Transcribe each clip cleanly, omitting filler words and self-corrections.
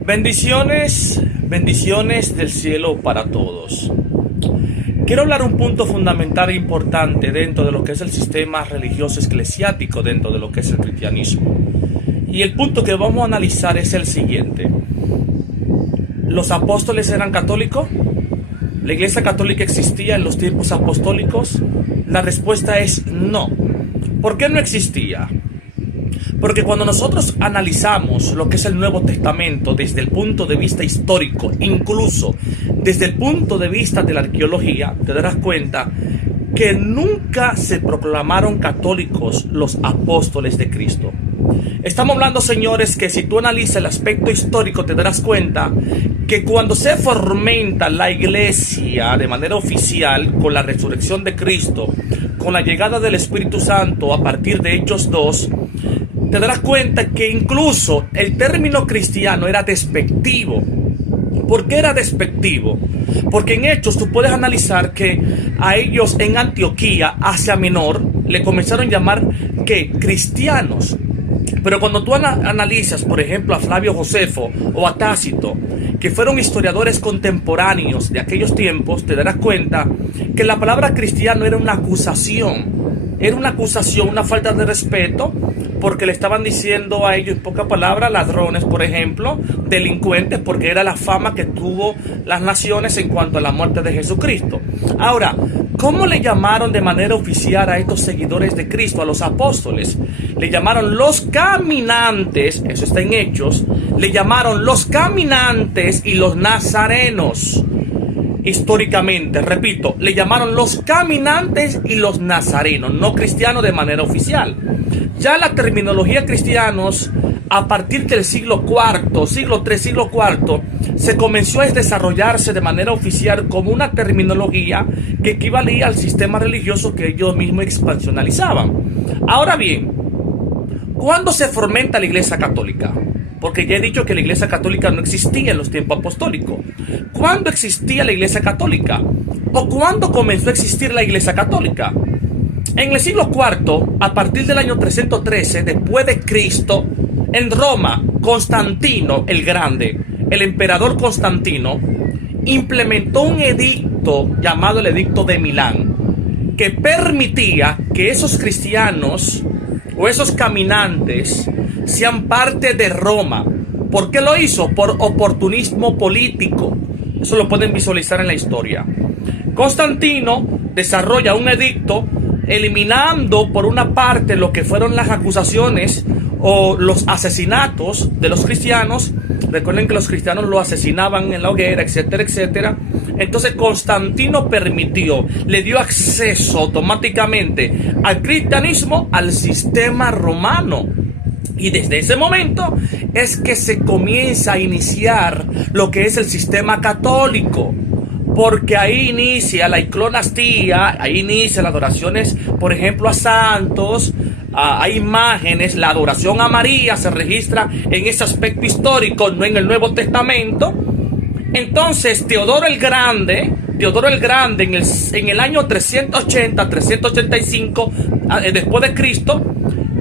Bendiciones, bendiciones del cielo para todos. Quiero hablar un punto fundamental e importante dentro de lo que es el sistema religioso eclesiástico, dentro de lo que es el cristianismo. Y el punto que vamos a analizar es el siguiente. ¿Los apóstoles eran católicos? ¿La iglesia católica existía en los tiempos apostólicos? La respuesta es no. ¿Por qué no existía? Porque cuando nosotros analizamos lo que es el Nuevo Testamento desde el punto de vista histórico, incluso desde el punto de vista de la arqueología, te darás cuenta que nunca se proclamaron católicos los apóstoles de Cristo. Estamos hablando, señores, que si tú analizas el aspecto histórico te darás cuenta que cuando se fomenta la iglesia de manera oficial con la resurrección de Cristo, con la llegada del Espíritu Santo a partir de Hechos 2, te darás cuenta que incluso el término cristiano era despectivo. ¿Por qué era despectivo? Porque en Hechos tú puedes analizar que a ellos en Antioquía, Asia Menor, le comenzaron a llamar ¿qué? Cristianos. Pero cuando tú analizas, por ejemplo, a Flavio Josefo o a Tácito, que fueron historiadores contemporáneos de aquellos tiempos, te darás cuenta que la palabra cristiano era una acusación. Era una acusación, una falta de respeto, porque le estaban diciendo a ellos, en pocas palabras, ladrones, por ejemplo, delincuentes, porque era la fama que tuvo las naciones en cuanto a la muerte de Jesucristo. Ahora, ¿cómo le llamaron de manera oficial a estos seguidores de Cristo, a los apóstoles? Le llamaron los caminantes, eso está en Hechos, le llamaron los caminantes y los nazarenos. Históricamente, repito, le llamaron los caminantes y los nazarenos, no cristianos de manera oficial. Ya la terminología cristianos, a partir del siglo IV, siglo III, siglo IV, se comenzó a desarrollarse de manera oficial como una terminología que equivalía al sistema religioso que ellos mismos expansionalizaban. Ahora bien, ¿cuándo se fomenta la Iglesia Católica? Porque ya he dicho que la Iglesia Católica no existía en los tiempos apostólicos. ¿Cuándo existía la Iglesia Católica? ¿O cuándo comenzó a existir la Iglesia Católica? En el siglo IV, a partir del año 313 después de Cristo, en Roma, Constantino el Grande, el emperador Constantino, implementó un edicto llamado el Edicto de Milán, que permitía que esos cristianos o esos caminantes sean parte de Roma. ¿Por qué lo hizo? Por oportunismo político. Eso lo pueden visualizar en la historia. Constantino desarrolla un edicto eliminando por una parte lo que fueron las acusaciones o los asesinatos de los cristianos. Recuerden que los cristianos lo asesinaban en la hoguera, etcétera, etcétera. Entonces Constantino permitió, le dio acceso automáticamente al cristianismo, al sistema romano. Y desde ese momento es que se comienza a iniciar lo que es el sistema católico. Porque ahí inicia la iconoclastía, ahí inicia las adoraciones, por ejemplo, a santos, a imágenes. La adoración a María se registra en ese aspecto histórico, no en el Nuevo Testamento. Entonces, Teodoro el Grande en el año 380, 385 después de Cristo,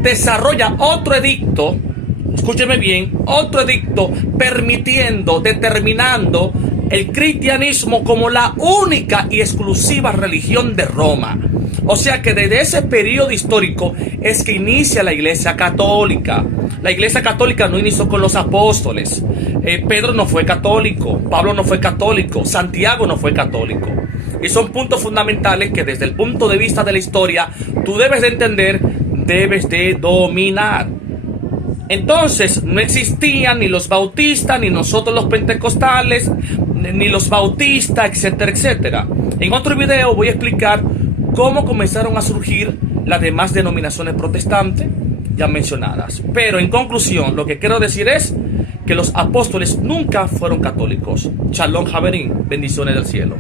desarrolla otro edicto, escúcheme bien, otro edicto permitiendo, determinando el cristianismo como la única y exclusiva religión de Roma. O sea que desde ese periodo histórico es que inicia la Iglesia Católica. La Iglesia Católica no inició con los apóstoles. Pedro no fue católico, Pablo no fue católico, Santiago no fue católico. Y son puntos fundamentales que desde el punto de vista de la historia tú debes de entender, debes de dominar. Entonces no existían ni los bautistas, ni nosotros los pentecostales, ni los bautistas, etcétera, etcétera. En otro video voy a explicar cómo comenzaron a surgir las demás denominaciones protestantes ya mencionadas. Pero en conclusión, lo que quiero decir es que los apóstoles nunca fueron católicos. Shalom Haverín, bendiciones del cielo.